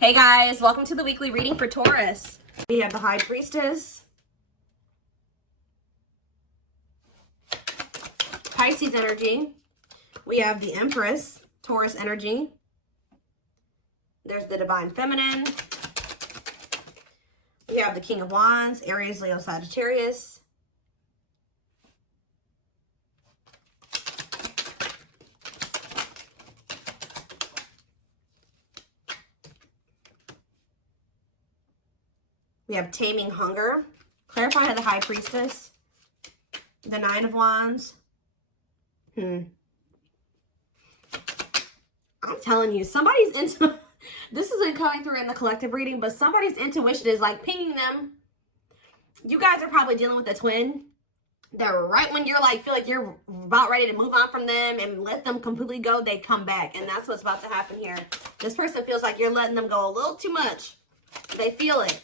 Hey guys, welcome to the weekly reading for Taurus. We have the High Priestess, Pisces energy. We have the Empress, Taurus energy. There's the Divine Feminine. We have the King of Wands, Aries, Leo, Sagittarius. We have Taming Hunger, clarified the High Priestess, the Nine of Wands. I'm telling you, somebody's into, this isn't coming through in the collective reading, but somebody's intuition is like pinging them. You guys are probably dealing with a twin that right when you're like, feel like you're about ready to move on from them and let them completely go, they come back. And that's what's about to happen here. This person feels like you're letting them go a little too much. They feel it.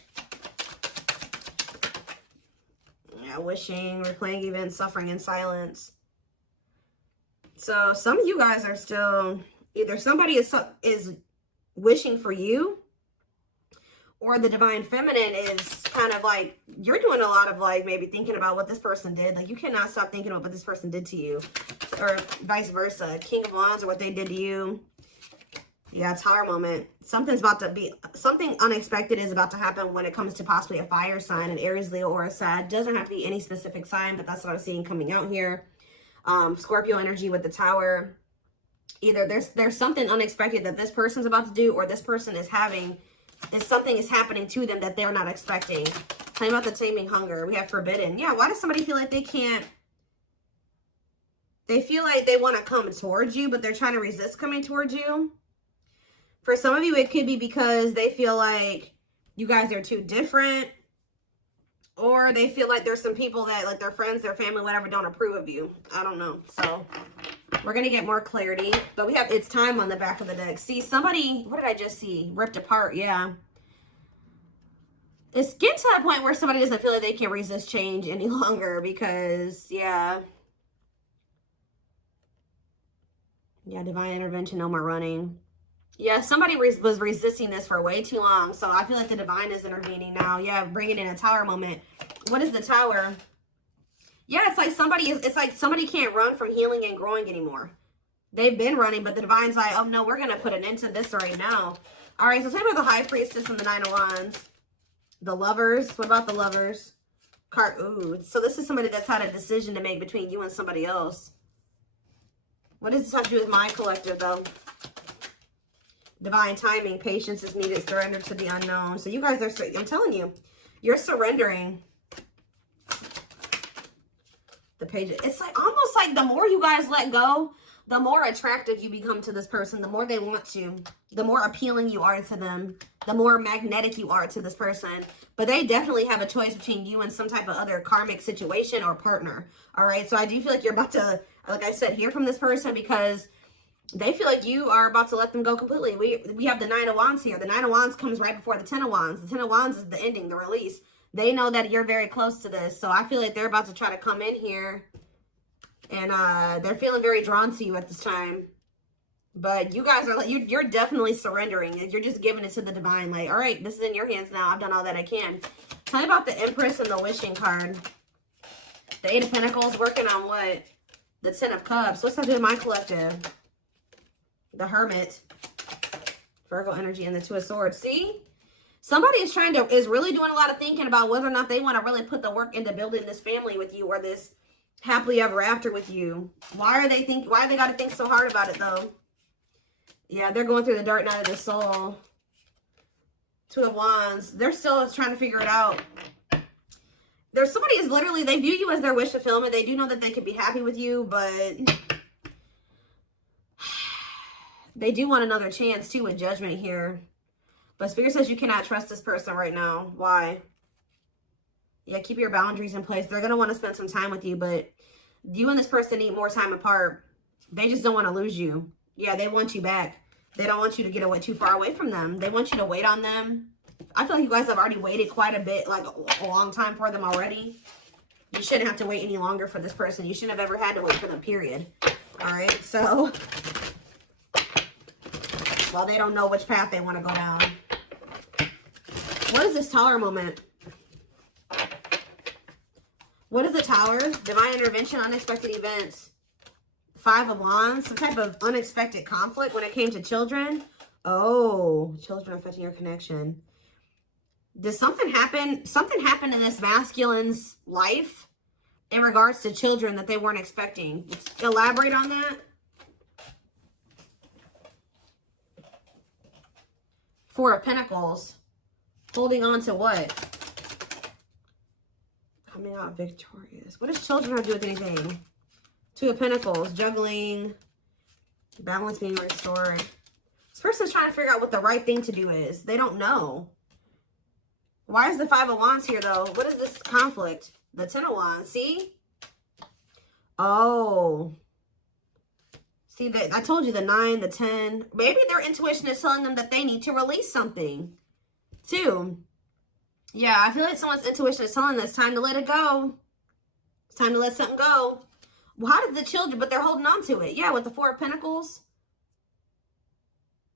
Yeah, wishing, replaying events, suffering in silence. So some of you guys are still, either somebody is wishing for you, or the Divine Feminine is kind of like, you're doing a lot of like maybe thinking about what this person did. Like you cannot stop thinking about what this person did to you, or vice versa. King of Wands or what they did to you. Yeah, Tower moment. Something unexpected is about to happen when it comes to possibly a fire sign, an Aries, Leo, or a Sag. Doesn't have to be any specific sign, but that's what I'm seeing coming out here. Scorpio energy with the Tower. Either there's something unexpected that this person's about to do, or this person is having, something is happening to them that they're not expecting. Tell me about the Taming Hunger. We have Forbidden. Yeah, why does somebody feel like they can't? They feel like they want to come towards you, but they're trying to resist coming towards you. For some of you, it could be because they feel like you guys are too different, or they feel like there's some people that, like their friends, their family, whatever, don't approve of you. I don't know. So we're going to get more clarity, but we have It's Time on the back of the deck. See, somebody, what did I just see? Ripped apart. Yeah. It's getting to that point where somebody doesn't feel like they can resist change any longer because, yeah. Yeah, divine intervention, no more running. Yeah, somebody was resisting this for way too long. So I feel like the divine is intervening now. Yeah, bringing in a Tower moment. What is the Tower? Yeah, it's like somebody can't run from healing and growing anymore. They've been running, but the divine's like, oh no, we're going to put an end to this right now. All right, so talk about the High Priestess and the Nine of Wands. The Lovers. What about the Lovers? Ooh, so this is somebody that's had a decision to make between you and somebody else. What does this have to do with my collective, though? Divine timing, patience is needed, surrender to the unknown. So you guys are, I'm telling you, you're surrendering. The Page, it's like almost like the more you guys let go, the more attractive you become to this person, the more they want you, the more appealing you are to them, the more magnetic you are to this person. But they definitely have a choice between you and some type of other karmic situation or partner. All right, so I do feel like you're about to, like I said, hear from this person because they feel like you are about to let them go completely. We have the Nine of Wands here. The Nine of Wands comes right before the Ten of Wands. The Ten of Wands is the ending, the release. They know that you're very close to this. So I feel like they're about to try to come in here. And they're feeling very drawn to you at this time. But you guys are, you're definitely surrendering. You're just giving it to the divine. Like, all right, this is in your hands now. I've done all that I can. Tell me about the Empress and the Wishing card. The Eight of Pentacles working on what? The Ten of Cups. What's that do in my collective? The Hermit, Virgo energy, and the Two of Swords. See, somebody is really doing a lot of thinking about whether or not they want to really put the work into building this family with you or this happily ever after with you. Why they got to think so hard about it though? Yeah, they're going through the dark night of the soul. Two of Wands. They're still trying to figure it out. There's somebody is literally, they view you as their wish fulfillment. They do know that they could be happy with you, but they do want another chance, too, with Judgment here. But Spirit says you cannot trust this person right now. Why? Yeah, keep your boundaries in place. They're going to want to spend some time with you, but you and this person need more time apart. They just don't want to lose you. Yeah, they want you back. They don't want you to get away too far away from them. They want you to wait on them. I feel like you guys have already waited quite a bit, like a long time for them already. You shouldn't have to wait any longer for this person. You shouldn't have ever had to wait for them, period. All right, so... well, they don't know which path they want to go down. What is this Tower moment? What is the Tower? Divine intervention, unexpected events. 5 of Wands, some type of unexpected conflict when it came to children. Oh, children affecting your connection. Did something happen? Something happened in this masculine's life in regards to children that they weren't expecting. Elaborate on that. 4 of Pentacles. Holding on to what? Coming out victorious. What does children have to do with anything? 2 of Pentacles. Juggling. Balance being restored. This person's trying to figure out what the right thing to do is. They don't know. Why is the 5 of Wands here, though? What is this conflict? The 10 of Wands. See? Oh. See, I told you the 9, the 10. Maybe their intuition is telling them that they need to release something. 2. Yeah, I feel like someone's intuition is telling them it's time to let it go. It's time to let something go. Well, how did the children, but they're holding on to it. Yeah, with the 4 of Pentacles.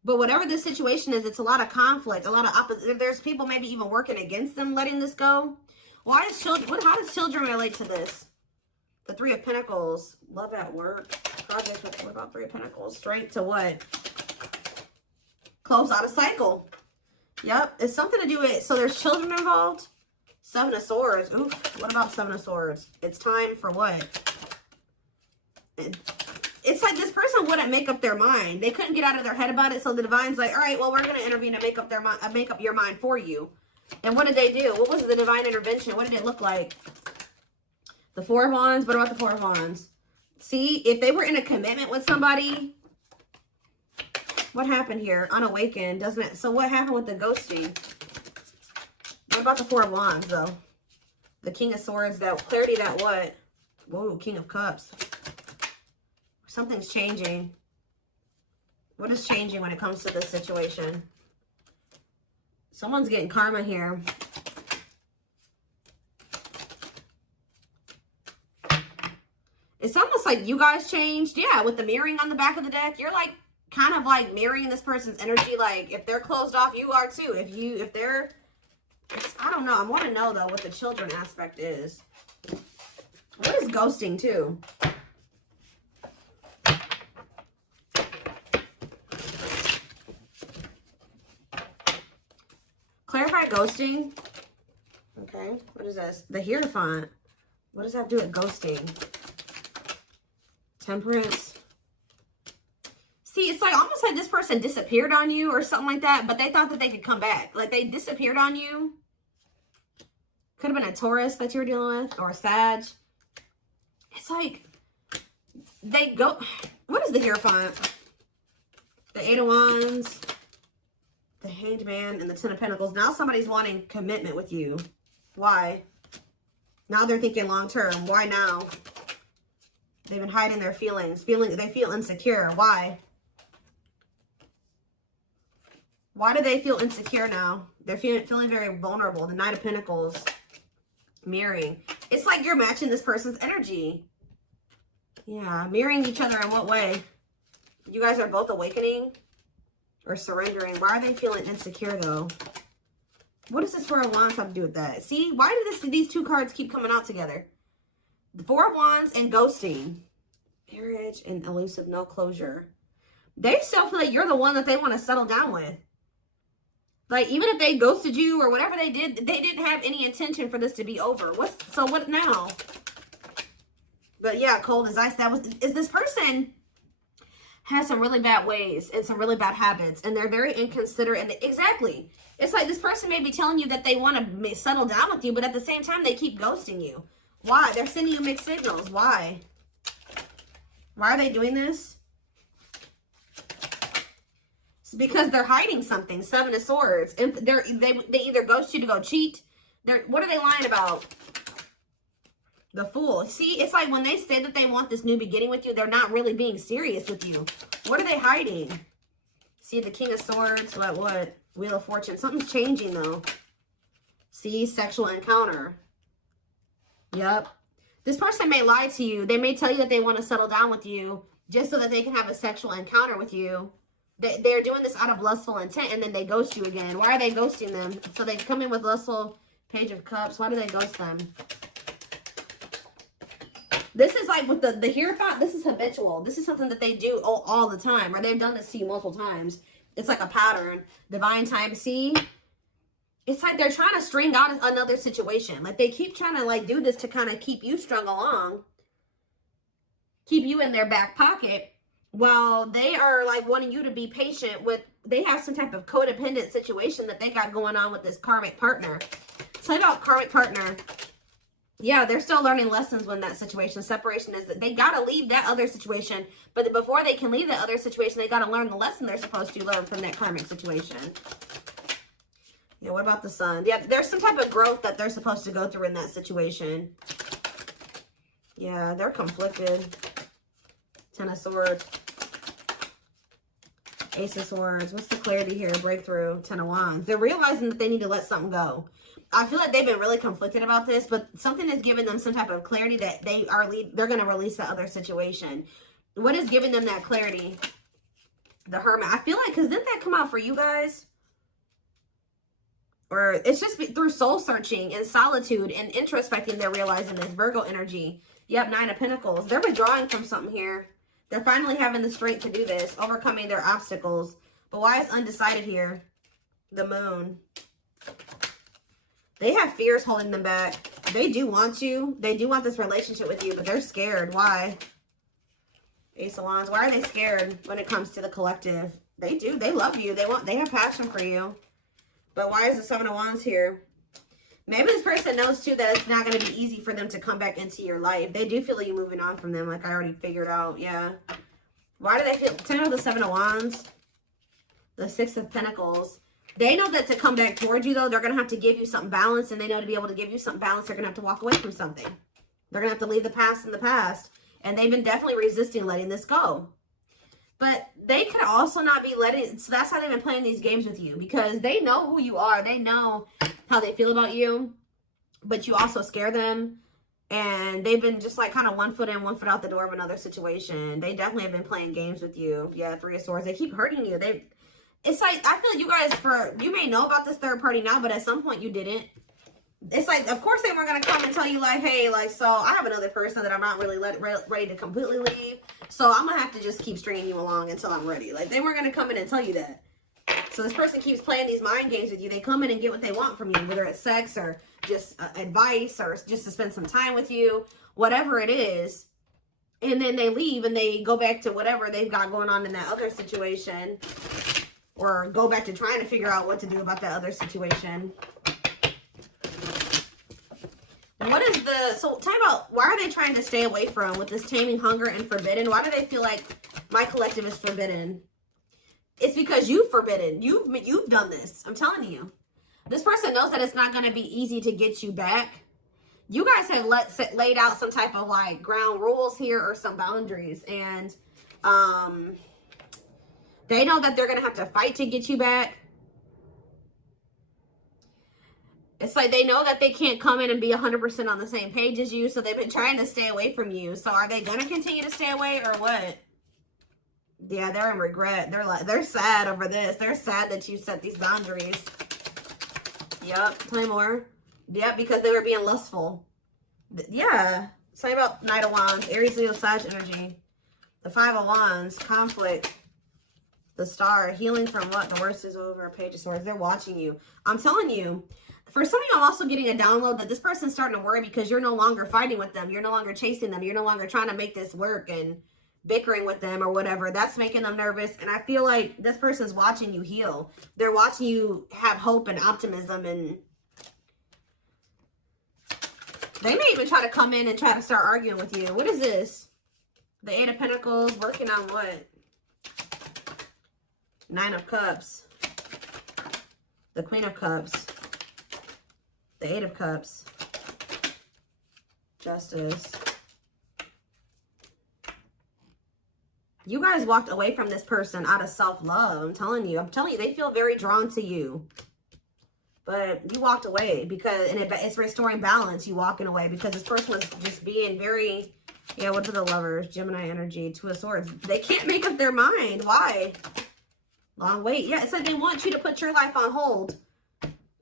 But whatever this situation is, it's a lot of conflict, a lot of opposite. There's people maybe even working against them letting this go. Why is children, how does children relate to this? The 3 of Pentacles. Love at work. Projects with, what about 3 of Pentacles? Strength to what? Close out a cycle. Yep. It's something to do with, so there's children involved. 7 of Swords. Oof. What about 7 of Swords? It's time for what? It's like this person wouldn't make up their mind. They couldn't get out of their head about it. So the divine's like, all right, well, we're going to intervene and make up their mind, make up your mind for you. And what did they do? What was the divine intervention? What did it look like? The 4 of Wands. What about the 4 of Wands? See, if they were in a commitment with somebody, what happened here? Unawakened, doesn't it? So what happened with the ghosting? What about the 4 of Wands, though? The King of Swords, that clarity, that what? Whoa, King of Cups. Something's changing. What is changing when it comes to this situation? Someone's getting karma here. It's almost like you guys changed. Yeah, with the mirroring on the back of the deck, you're like kind of like mirroring this person's energy. Like if they're closed off, you are too. If they're, I don't know. I want to know though what the children aspect is. What is ghosting too? Clarify ghosting. Okay, what is this? The Hierophant. What does that do with ghosting? Temperance. See, it's like almost like this person disappeared on you or something like that, but they thought that they could come back. Like they disappeared on you. Could have been a Taurus that you were dealing with or a Sag. It's like they go. What is the Hierophant? The 8 of Wands. The Hanged Man and the 10 of Pentacles. Now somebody's wanting commitment with you. Why? Now they're thinking long term. Why now? They've been hiding their feelings. They feel insecure. Why? Why do they feel insecure now? They're feeling very vulnerable. The Knight of Pentacles. Mirroring. It's like you're matching this person's energy. Yeah. Mirroring each other in what way? You guys are both awakening. Or surrendering. Why are they feeling insecure though? What does this 4 of Wands have to do with that? See, why do these 2 cards keep coming out together? The 4 of Wands and ghosting. Marriage and elusive, no closure. They still feel like you're the one that they want to settle down with. Like even if they ghosted you or whatever they didn't have any intention for this to be over. So what now? But yeah, cold as ice. Is this person has some really bad ways and some really bad habits, and they're very inconsiderate. And exactly, it's like this person may be telling you that they want to settle down with you, but at the same time they keep ghosting you. Why? They're sending you mixed signals. Why are they doing this? It's because they're hiding something. 7 of Swords, and they either ghost you to go cheat. What are they lying about? The Fool. See, it's like when they say that they want this new beginning with you, they're not really being serious with you. What are they hiding? See, the King of Swords. What? Wheel of Fortune. Something's changing, though. See, sexual encounter. Yep. This person may lie to you. They may tell you that they want to settle down with you just so that they can have a sexual encounter with you. They're doing this out of lustful intent, and then they ghost you again. Why are they ghosting them? So they come in with lustful Page of Cups. Why do they ghost them? This is like with the here thought. This is habitual. This is something that they do all the time, or they've done this to you multiple times. It's like a pattern. Divine time. See? It's like they're trying to string out another situation. Like they keep trying to like do this to kind of keep you strung along. Keep you in their back pocket. While they are like wanting you to be patient with, they have some type of codependent situation that they got going on with this karmic partner. Tell me about karmic partner. Yeah, they're still learning lessons when that situation. Separation is that they got to leave that other situation. But before they can leave that other situation, they got to learn the lesson they're supposed to learn from that karmic situation. Yeah, what about the Sun? Yeah, there's some type of growth that they're supposed to go through in that situation. Yeah, they're conflicted. Ten of Swords. Ace of Swords. What's the clarity here? Breakthrough. Ten of Wands. They're realizing that they need to let something go. I feel like they've been really conflicted about this, but something is giving them some type of clarity that they're going to release the other situation. What is giving them that clarity? The Hermit. I feel like, because didn't that come out for you guys? Or it's just through soul searching and solitude and introspecting, they're realizing this Virgo energy. Yep, Nine of Pentacles. They're withdrawing from something here. They're finally having the strength to do this, overcoming their obstacles. But why is undecided here? The Moon. They have fears holding them back. They do want you. They do want this relationship with you, but they're scared. Why? Ace of Wands. Why are they scared when it comes to the collective? They do. They love you. They have passion for you. But why is the Seven of Wands here? Maybe this person knows too that it's not going to be easy for them to come back into your life. They do feel like you moving on from them, like I already figured out. Yeah. Why do they feel? Tell me about the Seven of Wands. The Six of Pentacles. They know that to come back towards you, though, they're going to have to give you something balanced. And they know to be able to give you something balanced, they're going to have to walk away from something. They're going to have to leave the past in the past. And they've been definitely resisting letting this go. But they could also not be letting... So that's how they've been playing these games with you. Because they know who you are. They know how they feel about you. But you also scare them. And they've been just like kind of one foot in, one foot out the door of another situation. They definitely have been playing games with you. Yeah, Three of Swords. They keep hurting you. It's like, I feel like you guys, you may know about this third party now, but at some point you didn't. It's like, of course they weren't going to come and tell you like, hey, like, so I have another person that I'm not really ready to completely leave. So I'm going to have to just keep stringing you along until I'm ready. Like, they weren't going to come in and tell you that. So this person keeps playing these mind games with you. They come in and get what they want from you, whether it's sex or just advice or just to spend some time with you, whatever it is. And then they leave and they go back to whatever they've got going on in that other situation. Or go back to trying to figure out what to do about that other situation. What is so tell me about, why are they trying to stay away from with this Taming Hunger and Forbidden? Why do they feel like my collective is forbidden? It's because you've forbidden. You've done this. I'm telling you. This person knows that it's not going to be easy to get you back. You guys have laid out some type of like ground rules here or some boundaries. And, they know that they're going to have to fight to get you back. It's like they know that they can't come in and be 100% on the same page as you. So they've been trying to stay away from you. So are they going to continue to stay away or what? Yeah, they're in regret. They're sad over this. They're sad that you set these boundaries. Yep. Tell me more. Yep, because they were being lustful. Yeah. Say about Knight of Wands. Aries, Leo, Sag energy. The Five of Wands. Conflict. The Star, healing from what? The worst is over. Page of Swords. They're watching you. I'm telling you, for some of you, I'm also getting a download that this person's starting to worry because you're no longer fighting with them. You're no longer chasing them. You're no longer trying to make this work and bickering with them or whatever. That's making them nervous. And I feel like this person's watching you heal. They're watching you have hope and optimism. And they may even try to come in and try to start arguing with you. What is this? The Eight of Pentacles. Working on what? Nine of Cups. The Queen of Cups. The Eight of Cups. Justice. You guys walked away from this person out of self-love. I'm telling you, they feel very drawn to you. But you walked away because, and it's restoring balance, you walking away, because this person was just being very, yeah, what are the Lovers? Gemini energy, Two of Swords. They can't make up their mind. Why? Long wait. Yeah, it's like they want you to put your life on hold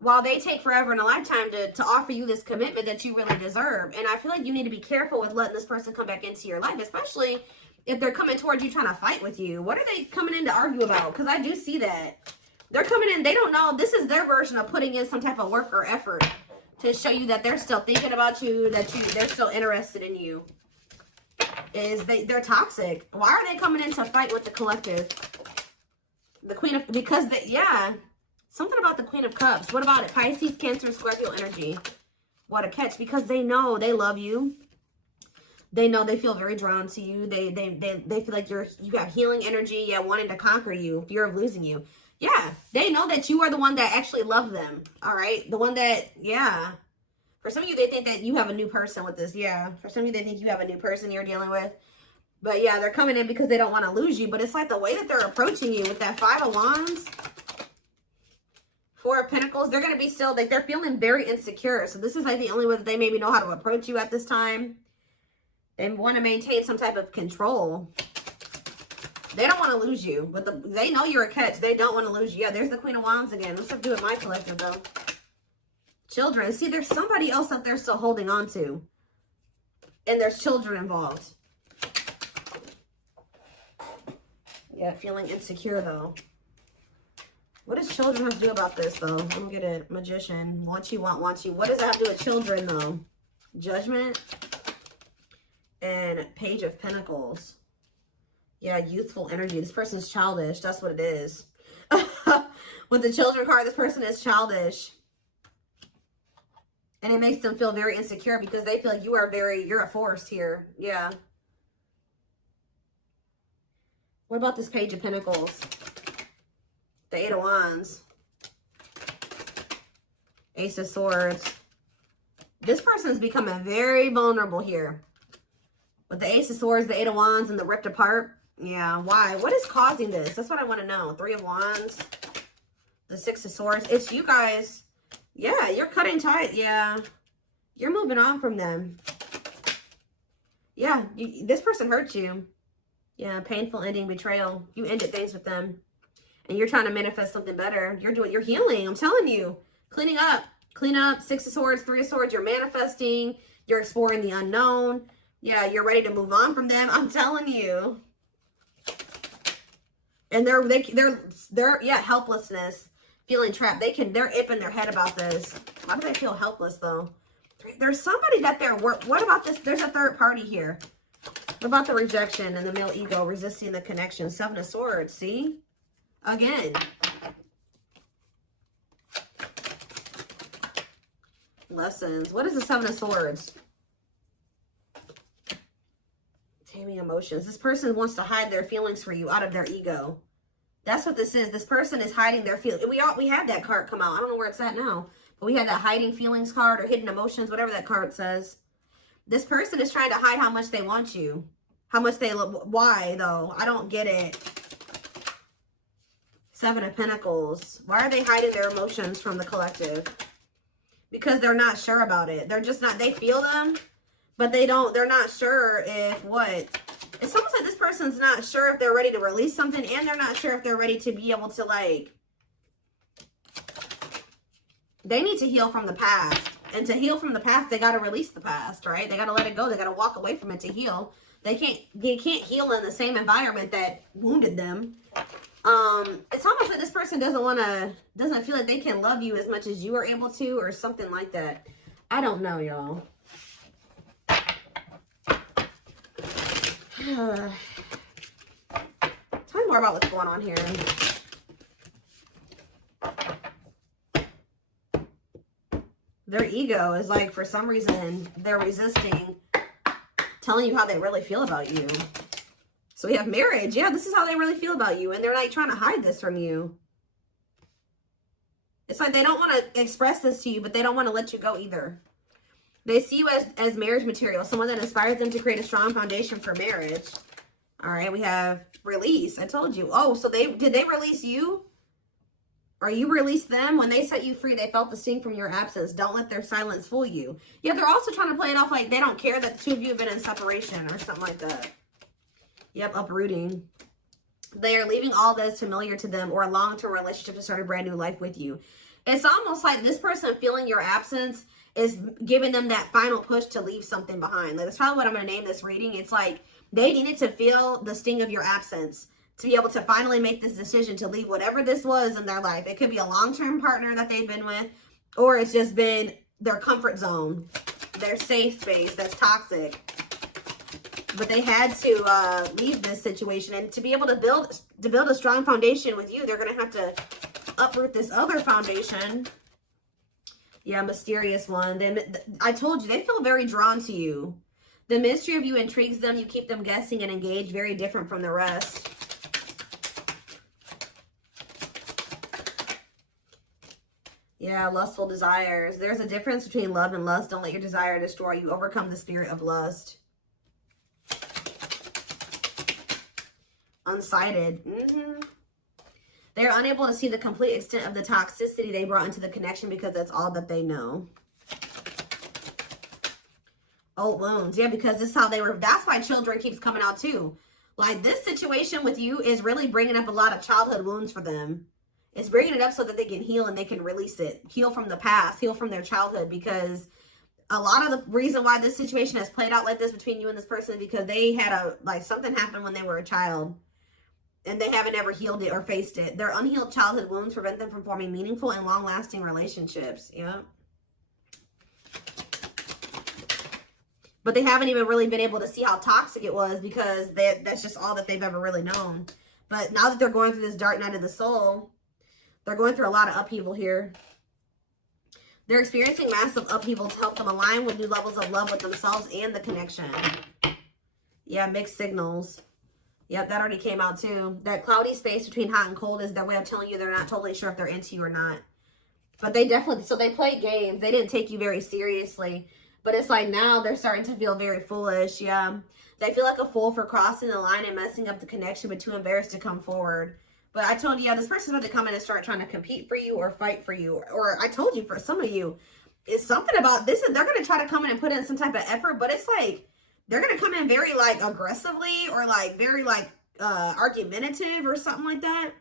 while they take forever in a lifetime to offer you this commitment that you really deserve. And I feel like you need to be careful with letting this person come back into your life, especially if they're coming towards you trying to fight with you. What are they coming in to argue about? Because I do see that. They're coming in, they don't know. This is their version of putting in some type of work or effort to show you that they're still thinking about you, that they're still interested in you. They're toxic. Why are they coming in to fight with the collective? The Queen of, because yeah, something about the Queen of Cups. What about it? Pisces, Cancer, Scorpio energy. What a catch, because they know they love you. They know they feel very drawn to you. They feel like you got healing energy, yeah, wanting to conquer you, fear of losing you. Yeah, they know that you are the one that actually loved them. All right, the one that, yeah. For some of you, they think that you have a new person with this. Yeah, for some of you, they think you have a new person you're dealing with. But yeah, they're coming in because they don't want to lose you. But it's like the way that they're approaching you with that 5 of Wands, 4 of Pentacles, they're going to be still, like, they're feeling very insecure. So this is like the only way that they maybe know how to approach you at this time. They want to maintain some type of control. They don't want to lose you. But they know you're a catch. They don't want to lose you. Yeah, there's the Queen of Wands again. Let's have to do with my collective, though. Children. See, there's somebody else that they're still holding on to. And there's children involved. Yeah, feeling insecure, though. What does children have to do about this, though? Let me get it. Magician. Want you, want you. What does that have to do with children, though? Judgment. And Page of Pentacles. Yeah, youthful energy. This person's childish. That's what it is. With the children card, this person is childish. And it makes them feel very insecure because they feel like you're a force here. Yeah. What about this Page of Pentacles? The 8 of Wands. Ace of Swords. This person's becoming very vulnerable here. With the Ace of Swords, the 8 of Wands, and the ripped apart. Yeah, why? What is causing this? That's what I want to know. 3 of Wands. The 6 of Swords. It's you guys. Yeah, you're cutting tight. Yeah. You're moving on from them. Yeah, this person hurt you. Yeah, painful ending, betrayal. You ended things with them. And you're trying to manifest something better. You're healing. I'm telling you. Cleaning up. Clean up. 6 of Swords, 3 of Swords. You're manifesting. You're exploring the unknown. Yeah, you're ready to move on from them. I'm telling you. And they're yeah, helplessness, feeling trapped. They're ipping their head about this. Why do they feel helpless though? There's somebody that what about this? There's a third party here. What about the rejection and the male ego resisting the connection? 7 of Swords, see? Again. Lessons. What is the 7 of Swords? Taming emotions. This person wants to hide their feelings for you out of their ego. That's what this is. This person is hiding their feelings. We had that card come out. I don't know where it's at now. But we had that hiding feelings card or hidden emotions, whatever that card says. This person is trying to hide how much they want you. How much they love. Why, though? I don't get it. 7 of Pentacles. Why are they hiding their emotions from the collective? Because they're not sure about it. They're just not, they feel them, but they're not sure if what. It's almost like this person's not sure if they're ready to release something, and they're not sure if they're ready to be able to, like, they need to heal from the past. And to heal from the past, they got to release the past, right? They got to let it go. They got to walk away from it to heal. They can't heal in the same environment that wounded them. It's almost like this person doesn't feel like they can love you as much as you are able to, or something like that. I don't know, y'all. Tell me more about what's going on here. Their ego is like, for some reason, they're resisting telling you how they really feel about you. So we have marriage. Yeah, this is how they really feel about you. And they're like trying to hide this from you. It's like they don't want to express this to you, but they don't want to let you go either. They see you as marriage material, someone that inspires them to create a strong foundation for marriage. All right, we have release. I told you. Oh, so did they release you? Or you released them? When they set you free, they felt the sting from your absence. Don't let their silence fool you. Yeah, they're also trying to play it off like they don't care that the two of you have been in separation or something like that. Yep, uprooting. They are leaving all that is familiar to them or a long-term relationship to start a brand new life with you. It's almost like this person feeling your absence is giving them that final push to leave something behind. Like, that's probably what I'm going to name this reading. It's like they needed to feel the sting of your absence to be able to finally make this decision to leave whatever this was in their life. It could be a long-term partner that they've been with, or it's just been their comfort zone, their safe space that's toxic. But they had to leave this situation, and to be able to build a strong foundation with you, they're going to have to uproot this other foundation. Yeah, mysterious one. I told you, they feel very drawn to you. The mystery of you intrigues them. You keep them guessing and engaged, very different from the rest. Yeah, lustful desires. There's a difference between love and lust. Don't let your desire destroy you. Overcome the spirit of lust. Unsighted. They're unable to see the complete extent of the toxicity they brought into the connection because that's all that they know. Old wounds. Yeah, because this is how they were. That's why children keeps coming out too. Like, this situation with you is really bringing up a lot of childhood wounds for them. It's bringing it up so that they can heal and they can release it. Heal from the past. Heal from their childhood, because a lot of the reason why this situation has played out like this between you and this person is because they had something happened when they were a child. And they haven't ever healed it or faced it. Their unhealed childhood wounds prevent them from forming meaningful and long-lasting relationships. Yeah. But they haven't even really been able to see how toxic it was, because that's just all that they've ever really known. But now that they're going through this dark night of the soul, they're going through a lot of upheaval here. They're experiencing massive upheaval to help them align with new levels of love with themselves and the connection. Yeah, mixed signals. Yep, that already came out too. That cloudy space between hot and cold is their way of telling you they're not totally sure if they're into you or not. But they definitely, so they played games. They didn't take you very seriously. But it's like now they're starting to feel very foolish. Yeah. They feel like a fool for crossing the line and messing up the connection, but too embarrassed to come forward. But I told you, yeah, this person's about to come in and start trying to compete for you or fight for you. Or I told you, for some of you, it's something about this. They're going to try to come in and put in some type of effort, but it's like, they're going to come in very, like, aggressively or, like, very, like, argumentative or something like that.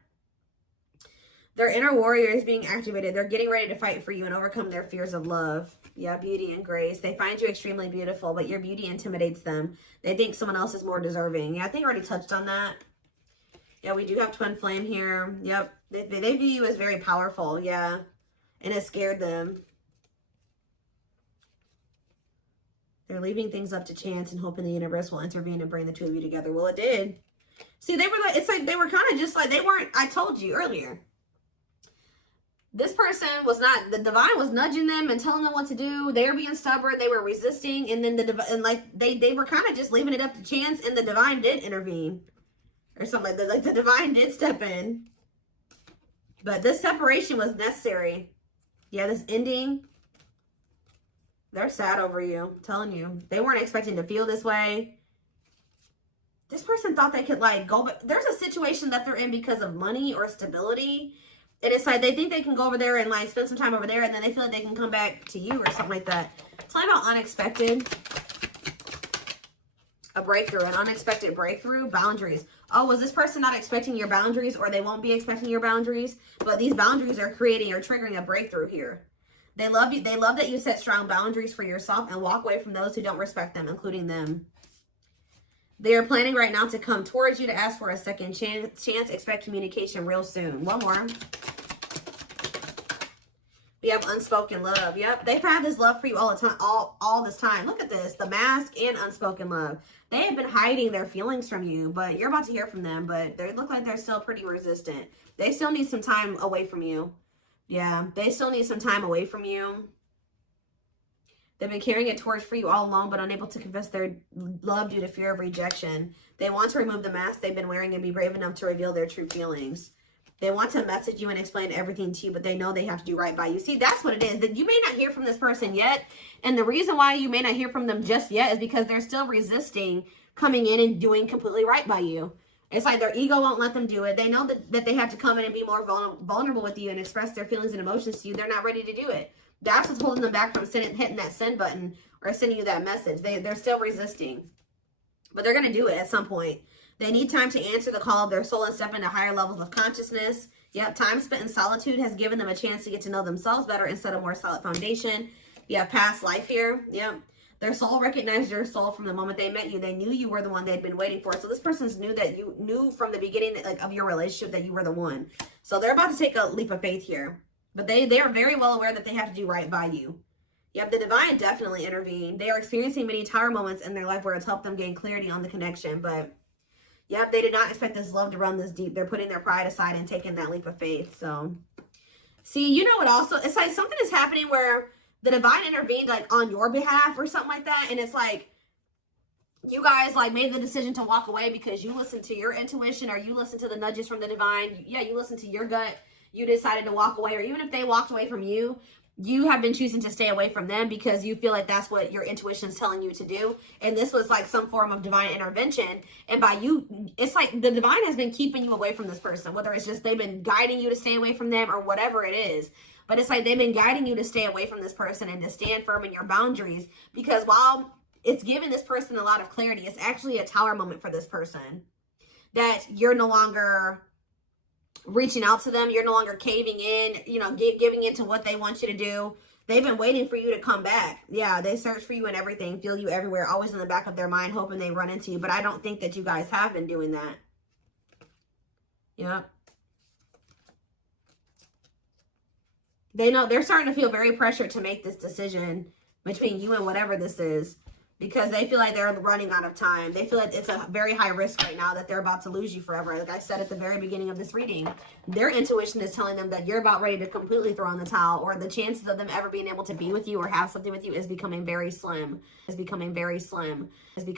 Their inner warrior is being activated. They're getting ready to fight for you and overcome their fears of love. Yeah, beauty and grace. They find you extremely beautiful, but your beauty intimidates them. They think someone else is more deserving. Yeah, I think I already touched on that. Yeah, we do have twin flame here. Yep. They view you as very powerful. Yeah. And it scared them. They're leaving things up to chance and hoping the universe will intervene and bring the two of you together. Well, it did. See, they were like, it's like they were kind of just like, they weren't, I told you earlier. This person was not, the divine was nudging them and telling them what to do. They were being stubborn. They were resisting. And then they were kind of just leaving it up to chance, and the divine did intervene. Or something like that. Like, the divine did step in. But this separation was necessary. Yeah, this ending. They're sad over you. I'm telling you. They weren't expecting to feel this way. This person thought they could, like, go. But there's a situation that they're in because of money or stability. And it's like they think they can go over there and, like, spend some time over there. And then they feel like they can come back to you or something like that. It's talking about unexpected. A breakthrough. An unexpected breakthrough. Boundaries. Oh, was this person not expecting your boundaries? Or they won't be expecting your boundaries? But these boundaries are creating or triggering a breakthrough here. They love you. They love that you set strong boundaries for yourself and walk away from those who don't respect them, including them. They are planning right now to come towards you to ask for a second chance. Expect communication real soon. One more. We have unspoken love. Yep. They've had this love for you all the time, all this time. Look at this. The mask and unspoken love. They have been hiding their feelings from you, but you're about to hear from them. But they look like they're still pretty resistant. They still need some time away from you. Yeah, they still need some time away from you. They've been carrying a torch for you all along, but unable to confess their love due to fear of rejection. They want to remove the mask they've been wearing and be brave enough to reveal their true feelings. They want to message you and explain everything to you, but they know they have to do right by you. See, that's what it is. That you may not hear from this person yet, and the reason why you may not hear from them just yet is because they're still resisting coming in and doing completely right by you. It's like their ego won't let them do it. They know that they have to come in and be more vulnerable with you and express their feelings and emotions to you. They're not ready to do it. That's what's holding them back from hitting that send button or sending you that message. They're still resisting. But they're going to do it at some point. They need time to answer the call of their soul and step into higher levels of consciousness. Yep, time spent in solitude has given them a chance to get to know themselves better instead of more solid foundation. You have past life here. Yep. Their soul recognized your soul from the moment they met you. They knew you were the one they'd been waiting for. So this person's knew that you knew from the beginning that, like, of your relationship that you were the one. So they're about to take a leap of faith here. But they are very well aware that they have to do right by you. Yep, the divine definitely intervened. They are experiencing many tower moments in their life where it's helped them gain clarity on the connection. But yep, they did not expect this love to run this deep. They're putting their pride aside and taking that leap of faith. So, see, you know what also? It's like something is happening where the divine intervened, like, on your behalf or something like that. And it's like you guys, like, made the decision to walk away because you listened to your intuition or you listened to the nudges from the divine. Yeah, you listened to your gut. You decided to walk away. Or even if they walked away from you, you have been choosing to stay away from them because you feel like that's what your intuition is telling you to do. And this was like some form of divine intervention. And by you, it's like the divine has been keeping you away from this person, whether it's just they've been guiding you to stay away from them or whatever it is. But it's like they've been guiding you to stay away from this person and to stand firm in your boundaries, because while it's giving this person a lot of clarity, it's actually a tower moment for this person that you're no longer reaching out to them. You're no longer caving in, you know, giving in to what they want you to do. They've been waiting for you to come back. Yeah, they search for you and everything, feel you everywhere, always in the back of their mind, hoping they run into you. But I don't think that you guys have been doing that. Yep. They know they're starting to feel very pressured to make this decision between you and whatever this is, because they feel like they're running out of time. They feel like it's a very high risk right now that they're about to lose you forever. Like I said at the very beginning of this reading, their intuition is telling them that you're about ready to completely throw in the towel, or the chances of them ever being able to be with you or have something with you is becoming very slim. Is becoming very slim. Is becoming